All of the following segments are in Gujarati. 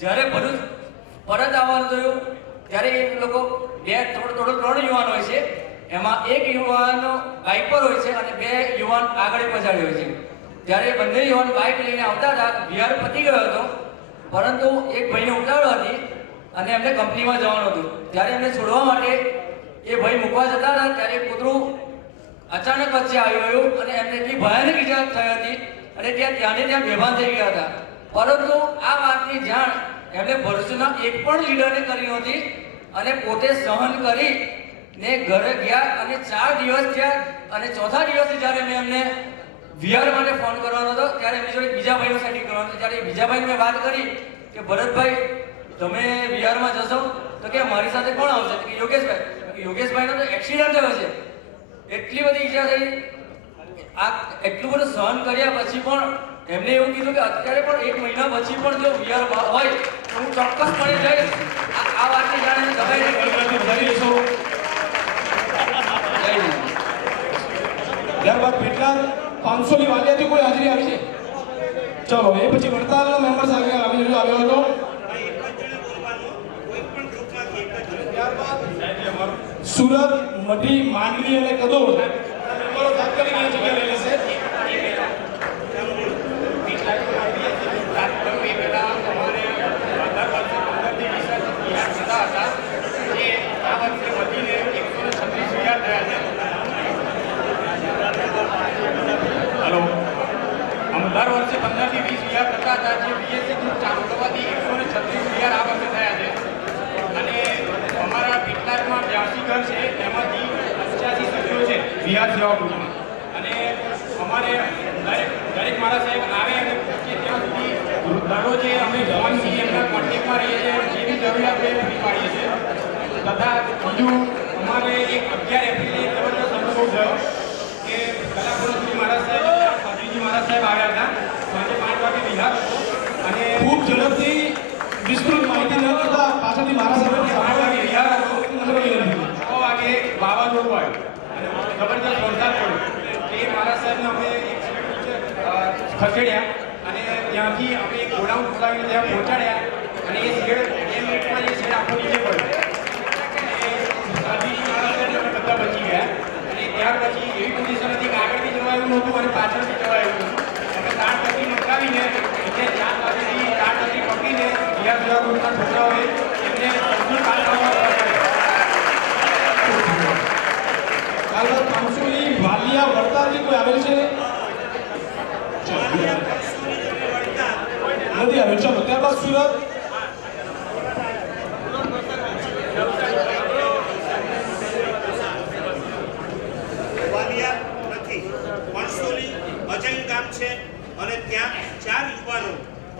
જ્યારે ભરૂચ પરત આવવાનું થયું ત્યારે એ લોકો થોડો 3 યુવાન હોય છે, એમાં એક યુવાન બાઇક પર હોય છે અને 2 યુવાન આગળ પછાડી હોય છે. જ્યારે બંને યુવાન બાઇક લઈને આવતા હતા, વિહાર પતી ગયો હતો, પરંતુ એક ભાઈને ઉતાવળ હતી અને એમને કંપનીમાં જવાનું હતું. ત્યારે એમને છોડવા માટે એ ભાઈ મૂકવા જતા હતા ત્યારે કૂતરું અચાનક વચ્ચે આવી ગયું અને એમને એટલી ભયાનક ઈજા થઈ હતી અને ત્યાં બેભાન થઈ ગયા હતા. પરંતુ આ વાતની જાણ એમણે ભરૂચના એક પણ લીડરને કરી નહોતી અને પોતે સહન કરી ને ઘરે ગયા અને 4 દિવસ થયા અને ચોથા દિવસે જ્યારે મેં એમને વિહાર માટે ફોન કરવાનો હતો ત્યારે એમની જોડે બીજા ભાઈનો સેટિંગ કરવાનો હતો. ત્યારે બીજા ભાઈને મેં વાત કરી કે ભરતભાઈ તમે વિહારમાં જશો તો કે મારી સાથે કોણ આવશે? કે યોગેશભાઈનો તો એક્સિડન્ટ થયો છે. એટલી બધી ઈજા થઈ. આ એટલું બધું સહન કર્યા પછી પણ એમને એવું કીધું કે અત્યારે પણ 1 મહિના પછી પણ જો વિહાર હોય તો હું ચોક્કસપણે જઈશ. આ વાતની જાણ દબાઈને કરીશું. ત્યારબાદ પેટલાદ 500 ની વાલિયાથી કોઈ હાજરી આવી છે? ચલો એ પછી વડતાલનો મેમ્બર્સ આવ્યો હતો. સુરત, મઢી, માંડવી અને કદોળ મેમ્બરો તાત્કાલિક એ જગ્યા લઈ લેશે. દર વર્ષે 15 થી 20 વિહાર થતા હતા, જે બીએસસી ગ્રુપ ચાલુ થવાથી 136 વિહાર આ વર્ષે થયા છે. અને અમારા પેટલાદમાં 82 ઘર છે, એમાંથી 85 સભ્યો છે વિહાર સેવા ગ્રુપમાં. અને અમારે દરેક મારા સાહેબ આવે અને પૂછીએ ત્યાં સુધી દરરોજે અમે જવાનથી એમના કોન્ટેક્ટમાં રહીએ છીએ, જે બી જરૂરિયાત હોય પૂરી પાડીએ છીએ. તથા બીજું અમારે એક 11 એપ્રિલે એક જબરદસ્ત અનુભવ થયો કે કલાપુરથી મારા સાહેબ આવ્યા હતા. સાંજે 5 વાગે વિહાર હતો અને ખૂબ ઝડપથી વિસ્તૃત માહિતી ન કરતા પાછળથી મારા સાહેબ 5 વાગે વિહાર હતો. 6 વાગે વાવાઝોડું આવ્યું અને જબરદસ્ત વરસાદ પડ્યો. એ મારા સાહેબને અમે એક ખસેડ્યા અને ત્યાંથી અમે એક ગોડાઉન ખોલાવીને ત્યાં પહોંચાડ્યા અને એ શેડ 2 મિનિટમાં એ શેડ આખો નીચે પડ્યો. બધા બચી ગયા અને ત્યાર પછી એવી પોઝિશન હતી કે આગળથી જવાયું નહોતું અને પાછળથી જવાયું નહોતું. અમે તાડપત્રી નોંધાવીને એટલે 4 વાગેથી તાડપત્રી પકડીને વિહાર સેવા ગ્રુપના છોકરાઓએ એમને સંસ્કૃત કાલવામાં ત્યારબાદ 500 ની વાલિયા વડતાલથી કોઈ આવેલ છે? નથી આવેલ. ચલો ત્યારબાદ સુરત. ગામ છે અને ત્યાં 4 યુવાનો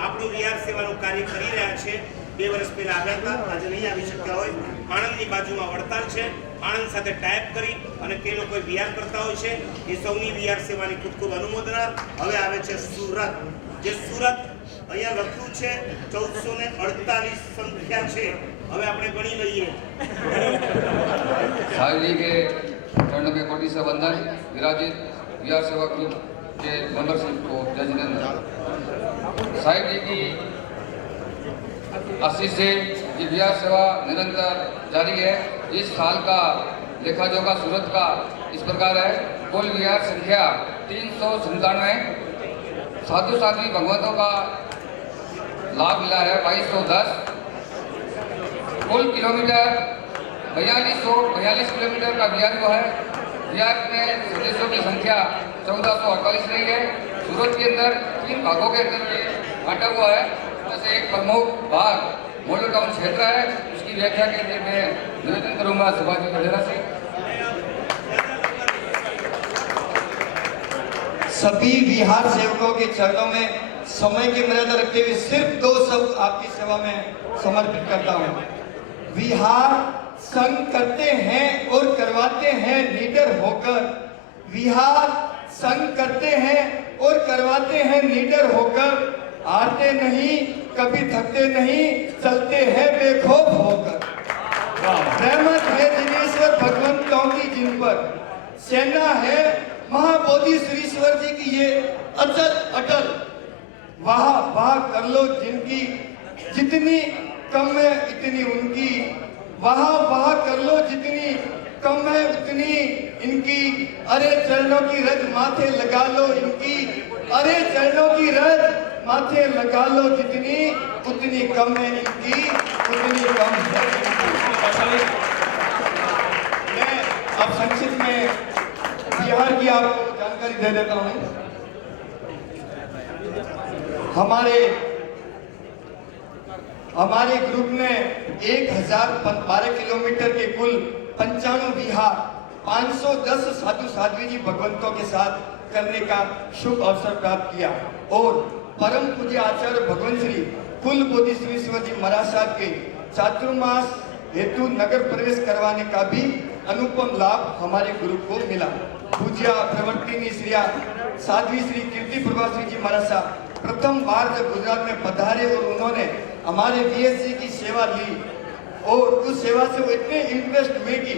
આપણું વિહાર સેવાનું કાર્ય કરી રહ્યા છે. 2 વર્ષ પહેલા આવ્યા હતા, આજે નહીં આવી શક્યા હોય. આણંદની બાજુમાં વડતાલ છે, આણંદ સાથે ટાઈપ કરી અને તે લોકો વિહાર કરતા હોય છે. એ સૌની વિહાર સેવાની ખૂબ ખૂબ અનુમોદના. હવે આવે છે સુરત. જે સુરત અહીંયા લખ્યું છે 1448 સંખ્યા છે. હવે આપણે ગણી લઈએ. साहिब जी के चरणों के कोटि से वंदन विराजित विहार सेवा ग्रुप के मेंबरशिप को जय जिनेंद्र। साहिब जी की आशीष से ये विहार सेवा निरंतर जारी है। इस साल का लेखा जोखा सूरत का इस प्रकार है। कुल विहार संख्या 397, साधु साध्वी भगवतों का लाभ मिला है 2210। कुल किलोमीटर 4242 किलोमीटर का विहार को है। विहार में सदस्यों की संख्या 1448 रही है। सूरत के अंदर 3 भागों के अंदर ये बांटा हुआ है। जैसे एक प्रमुख भाग मॉडल टाउन क्षेत्र है, उसकी व्याख्या के लिए मैं निवेदन करूंगा सुभाष गढ़ेरा से। सभी विहार सेवकों के चरणों में समय की मर्यादा रखते हुए सिर्फ 2 शब्द आपकी सेवा में समर्पित करता हूँ। विहार संग करते हैं और करवाते हैं लीडर होकर। विहार संग करते हैं और करवाते हैं लीडर होकर। हारते नहीं, कभी थकते नहीं, चलते हैं बेखौफ होकर। रहमत है दिनेश्वर भगवंतों की जिन पर, सेना है महाबोधि श्रीश्वर जी की ये अचल अटल। वाह वाह कर लो जिनकी जितनी कम है इतनी उनकी, वहां वहां कर लो जितनी कम है उतनी इनकी, अरे चरणों की रज माथे लगा लो इनकी, अरे चरणों की रज माथे लगा लो जितनी, उतनी कम है इनकी, उतनी कम है इनकी। मैं अब संक्षिप्त में बिहार की आपको जानकारी दे देता हूँ। हमारे ग्रुप ने 1012 किलोमीटर के कुल 95 विहार 510 साधु साध्वी जी भगवंतों के साथ करने का शुभ अवसर प्राप्त किया और परम पूज्य आचार्य भगवान श्री कुल बोधि श्री शिवजी महाराज साहब के चातुर्मास हेतु नगर प्रवेश करवाने का भी अनुपम लाभ हमारे ग्रुप को मिला। पूज्य प्रवर्तिनी श्री साध्वी श्री कीर्ति प्रभा श्री जी महाराज साहब प्रथम बार जब गुजरात में पधारे और उन्होंने हमारे वीएससी की सेवा ली और उस सेवा से वो इतने इंटरेस्ट हुए कि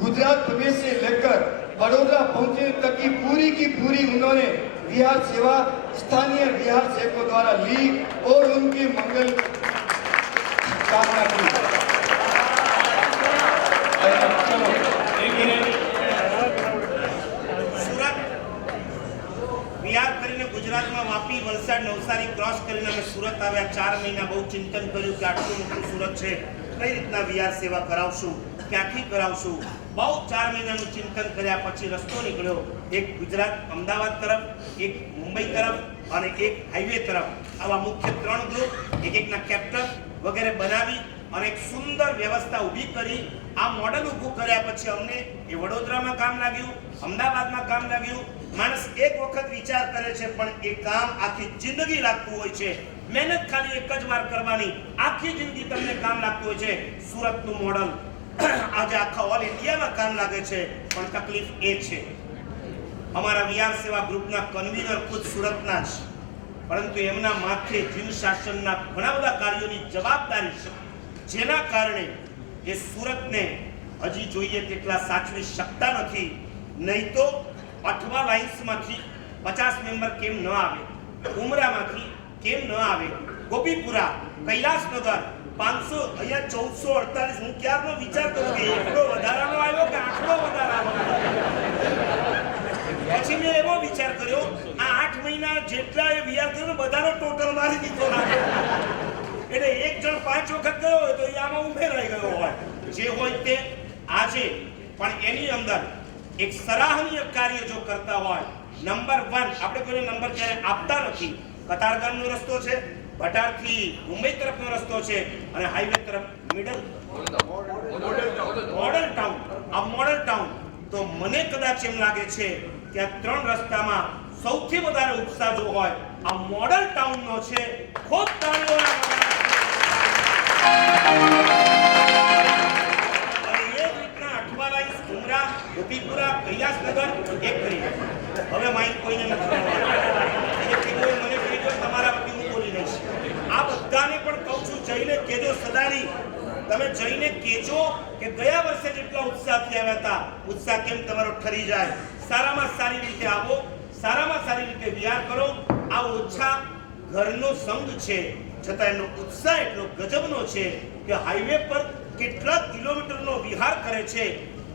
गुजरात प्रदेश से लेकर बड़ौदा पहुंचने तक की पूरी उन्होंने विहार सेवा स्थानीय विहार सेवकों द्वारा ली और उनके मंगल कामना की। चलो एक मिनट સુરત વિહાર કરીને ગુજરાતમાં વાપી વલસાડ નવસારી ક્રોસ કરીને અમે સુરત આવ્યા 4 મહિના બહુ ચિંતન કર્યું કે આટલું મોટું સુરત છે કઈ રીતના વિહાર સેવા કરાવશું ક્યાંથી કરાવશું બહુ 4 મહિનાનું ચિંતન કર્યા પછી રસ્તો નીકળ્યો એક ગુજરાત અમદાવાદ તરફ એક મુંબઈ તરફ અને એક હાઈવે તરફ આવા મુખ્ય 3 ગ્રુપ એકના કેપ્ટન વગેરે બનાવી અને એક સુંદર વ્યવસ્થા ઊભી કરી આ મોડલ ઊભું કર્યા પછી અમને એ વડોદરામાં કામ લાગ્યું અમદાવાદમાં કામ લાગ્યું માણસ એક વખત વિચાર કરે છે પણ એ કામ આખી જિંદગી લાગતું હોય છે મહેનત ખાલી એક જ વાર કરવાની આખી જિંદગી તમને કામ લાગતું હોય છે સુરતનું મોડલ આજે આખા ઓલ ઇન્ડિયામાં કામ લાગે છે પણ તકલીફ એ છે અમારા વિહાર સેવા ગ્રુપના કન્વીનર ખુદ સુરતના છે પરંતુ એમના માથે જીવ શાસનના ઘણા બધા કાર્યોની જવાબદારી છે જેના કારણે એ સુરતને હજી જોઈએ તેટલા સાચવી શકતા નથી નહીં તો અઠવા લાઇન્સમાંથી 50 મેમ્બર કેમ ન આવે ઉમરામાંથી કેમ ન આવે ગોપીપુરા કૈલાસનગર 500 અહીંયા 1448 હું ક્યારનો વિચાર કરું કે એકડો વધારાનો આવ્યો કે આટલો વધારાનો પછી મેં એવો વિચાર કર્યો આ 8 મહિના જેટલા એ વિહાર કર્યો બધાનો ટોટલ મારી દીધો એટલે એક જણ 5 વખત ગયો હોય તો આમાં ઉમેરાઈ ગયો હોય જે હોય તે આજે પણ એની અંદર એક સરાહનીય કાર્ય જો કરતા હોય નંબર 1 આપણે કોઈને નંબર ક્યારે આપતા નથી કતારગામનો રસ્તો છે ભટારથી મુંબઈ તરફનો રસ્તો છે અને હાઈવે તરફ મિડલ મોડલ ટાઉન આ મોડલ ટાઉન તો મને કદાચ એમ લાગે છે કે આ 3 રસ્તામાં સૌથી વધારે ઉત્સાહ જો હોય આ મોડલ ટાઉનનો છે ખૂબ તાળીઓના ગોપીપુરા કૈલાસનગર એક કરી હવે માઇક કોઈને નથી મને કહી દો તમારા વતી હું બોલી રહીશ આ બધાને પણ કહું છું જઈને કેજો સદાની તમે જઈને કેજો કે ગયા વર્ષે જેટલા ઉત્સાહથી આવ્યા હતા ઉત્સાહ કેમ તમારો ઠરી જાય સારામાં સારી રીતે આવો સારામાં સારી રીતે વિહાર કરો આ ઓછા ઘરનો સંઘ છે છતાં એનો ઉત્સાહ એટલો ગજબનો છે કે હાઈવે પર કેટલા કિલોમીટરનો વિહાર કરે છે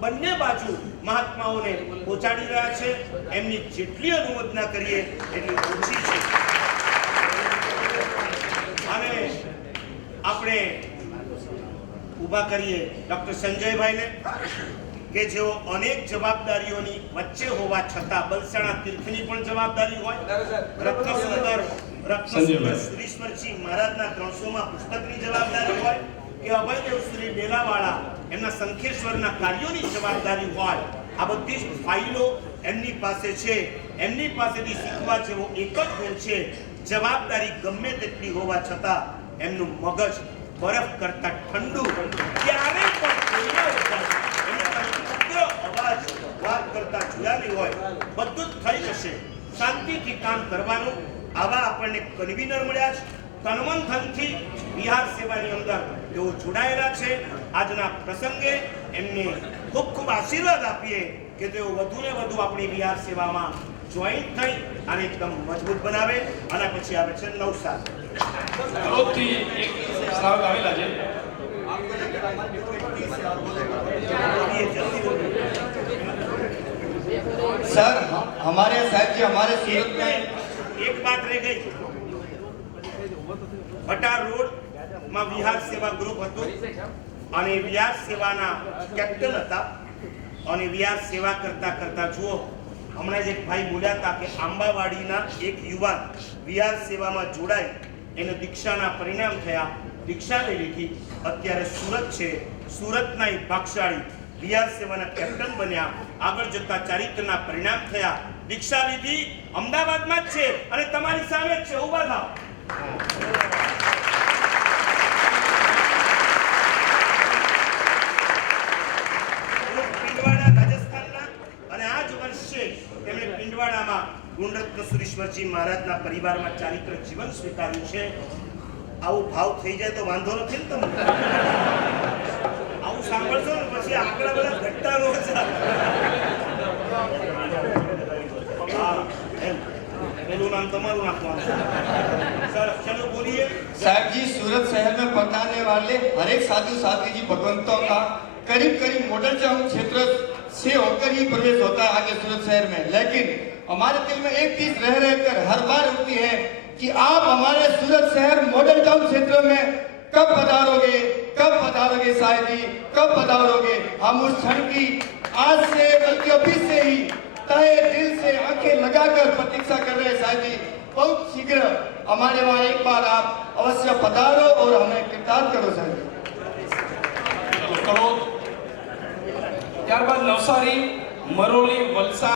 બંને બાજુ મહાત્માઓને પહોંચાડી રહ્યા છે એમની જેટલી અનુમોદના કરીએ એટલી ઓછી છે અને આપણે ઊભા કરીએ ડોક્ટર સંજયભાઈને કે જેઓ અનેક જવાબદારીઓની વચ્ચે હોવા છતાં બલસાણા તીર્થની પણ જવાબદારી હોય રત્નસુંદર શ્રીશ્વરજી મહારાજના 300માં પુસ્તકની જવાબદારી હોય કે અભયદેવ શ્રી બેલાવાળા એમના સંખેશ્વરના કાર્યોની જવાબદારી હોય આ બધી જ ફાઇલો એમની પાસે છે એમની પાસેથી શીખવા જેવો એક જ ગુણ છે જવાબદારી ગમે તેટલી હોવા છતાં એમનું મગજ બરફ કરતા ઠંડુ ક્યારે પણ કોઈના ઉપર ઉગ્ર અવાજ વાત કરતા જોયા નહીં હોય બધું જ થઈ જશે શાંતિથી કામ કરવાનું આવા આપણને કન્વીનર મળ્યા છે તનમન ધનથી વિહાર સેવાની અંદર તેઓ જોડાયેલા છે આજના પ્રસંગે એમને ખૂબ ખૂબ આશીર્વાદ આપીએ કે તેઓ વધુને વધુ આપણી વિહાર સેવામાં જોઈન્ટ થઈ અને એકદમ મજબૂત બનાવે અને પછી આવે છે નવસારી કલોદથી એક શ્રાવક આવેલા છે. सर हमारे साहब जी हमारे सूरत में एक बात रह गई भटार रोड માં વિહાર સેવા ગ્રુપ હતું અને વિહાર સેવાના કેપ્ટન હતા અને વિહાર સેવા કરતા કરતા જુઓ હમણાં જ એક ભાઈ બોલ્યા હતા કે આંબાવાડીના એક યુવાન વિહાર સેવામાં જોડાય એને દીક્ષાના પરિણામ થયા, દીક્ષા લઈ લીધી, અત્યારે સુરત છે, સુરતના એક ભાગશાળી વિહાર સેવાના કેપ્ટન બન્યા, આગળ જતા ચારિત્રના પરિણામ થયા, દીક્ષા લીધી, અમદાવાદમાં જ છે અને તમારી સામે જ છે. ઉભા થાઓ. પિંડવાડા રાજસ્થાનના અને આ જ વર્ષે તેમણે પિંડવાડામાં ગુણરત્ન સુરેશ્વરજી મહારાજના પરિવારમાં ચારિત્ર જીવન સ્વીકાર્યું છે. આવું ભાવ થઈ જાય તો વાંધો નથી ને તમને? આવું સાંભળશો ને પછી આંકડા બધા ઘટતા નો પેલું નામ તમારું નાખવાનું. સર ચલો બોલીએ. साहब जी सूरत शहर में पढ़ने वाले हर एक साधु साध्वी जी भगवंतों का करीब करीब मॉडल टाउन क्षेत्र से होकर ही प्रवेश होता है आगे सूरत शहर में, लेकिन हमारे दिल में एक चीज रह रहकर हर बार होती है कि आप हमारे सूरत शहर मॉडल टाउन क्षेत्र में कब पधारोगे साहब जी, कब पधारोगे? हम उस क्षण की आज से बल्कि अभी से ही तहे दिल से आंखें लगाकर प्रतीक्षा कर रहे हैं साहब जी. बहुत शीघ्र हमारे वहाँ एक बार आप अवश्य पधारो और हमें कृतार्थ करो साहब. કલોદ, ત્યારબાદ નવસારી, મરોલી, વલસાડ